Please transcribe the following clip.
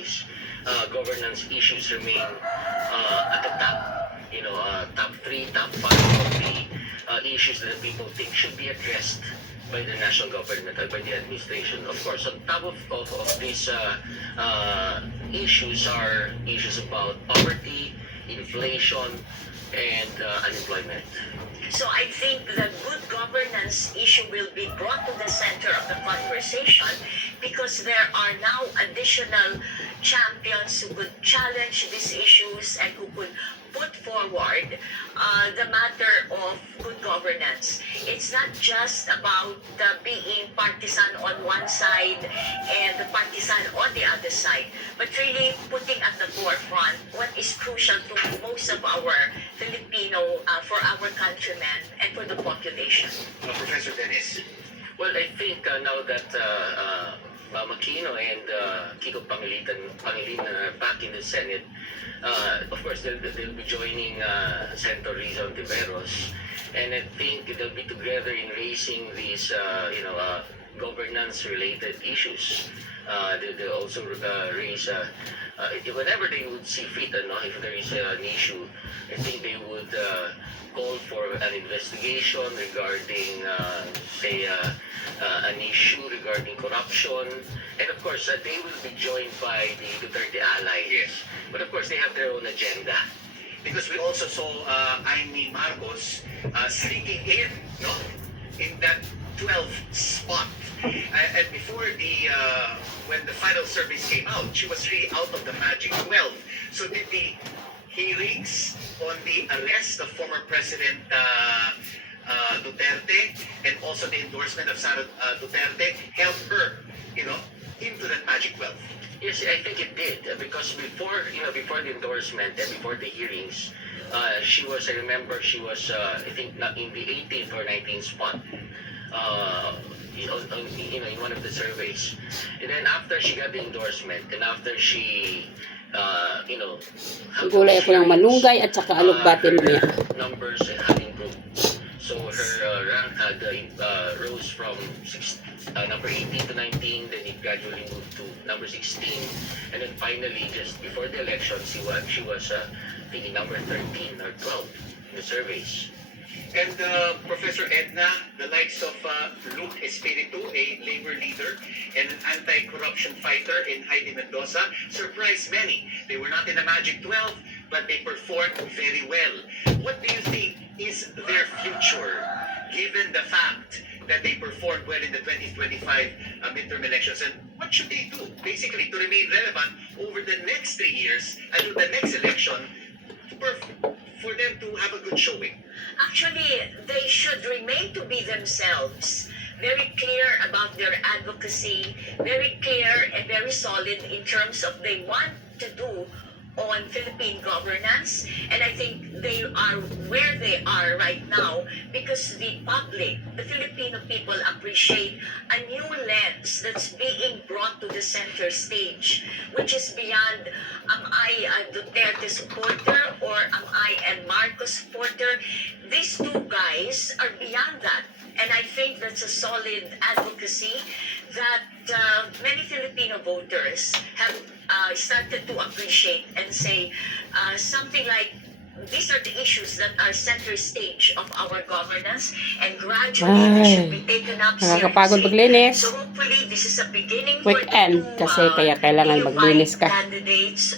always, governance issues remain at the top. Top 3, top 5 of the issues that people think should be addressed by the national government or by the administration. Of course, on top of these issues are issues about poverty, inflation, and unemployment. So I think the good governance issue will be brought to the center of the conversation because there are now additional champions who could challenge these issues and who could put forward the matter of good governance. It's not just about being partisan on one side and partisan on the other side, but really putting at the forefront what is crucial to most of our Filipino, for our countrymen and for the population. Professor Dennis. Well, I think now that Mama Aquino and Kiko Pangilinan are back in the Senate, of course they'll be joining Senator Riza Ontiveros, and I think they'll be together in raising these governance-related issues. They'll also raise whenever they would see fit, if there is an issue, I think they would call for an investigation regarding, say, an issue regarding corruption. And of course, they will be joined by the Duterte allies. Yes. But of course, they have their own agenda. Because we also saw Amy Marcos sneaking in, no, in that 12th spot. And before when the final surveys came out, she was really out of the magic 12. So did the hearings on the arrest of former President Duterte and also the endorsement of Sara Duterte help her, into that magic 12? Yes, I think it did because before the endorsement and before the hearings, she was. I remember she was. I think not in the 18th or 19th spot. In one of the surveys, and then after she got the endorsement, and after she, Gulay ako ng malunggay at saka alugbati mamaya. Numbers had improved. So her rank had rose from number 18 to 19, then it gradually moved to number 16, and then finally, just before the election, she was thinking number 13 or 12 in the surveys. And Professor Edna, the likes of Luke Espiritu, a labor leader and an anti-corruption fighter in Heidi Mendoza, surprised many. They were not in the Magic 12, but they performed very well. What do you think is their future, given the fact that they performed well in the 2025 midterm elections? And what should they do, basically, to remain relevant over the next 3 years and to the next election for them to have a good showing? Actually, they should remain to be themselves. Very clear about their advocacy, very clear and very solid in terms of they want to do on Philippine governance, and I think they are where they are right now because the public, the Filipino people, appreciate a new lens that's being brought to the center stage, which is beyond am I a Duterte supporter or am I a Marcos supporter. These two guys are beyond that, and I think that's a solid advocacy that many Filipino voters have started to appreciate and say something like, these are the issues that are center stage of our governance and gradually they should be taken up Nakakapagod seriously. maglinis. So hopefully this is a beginning Weekend, for the kasi kaya kailangan neophyte maglinis ka. candidates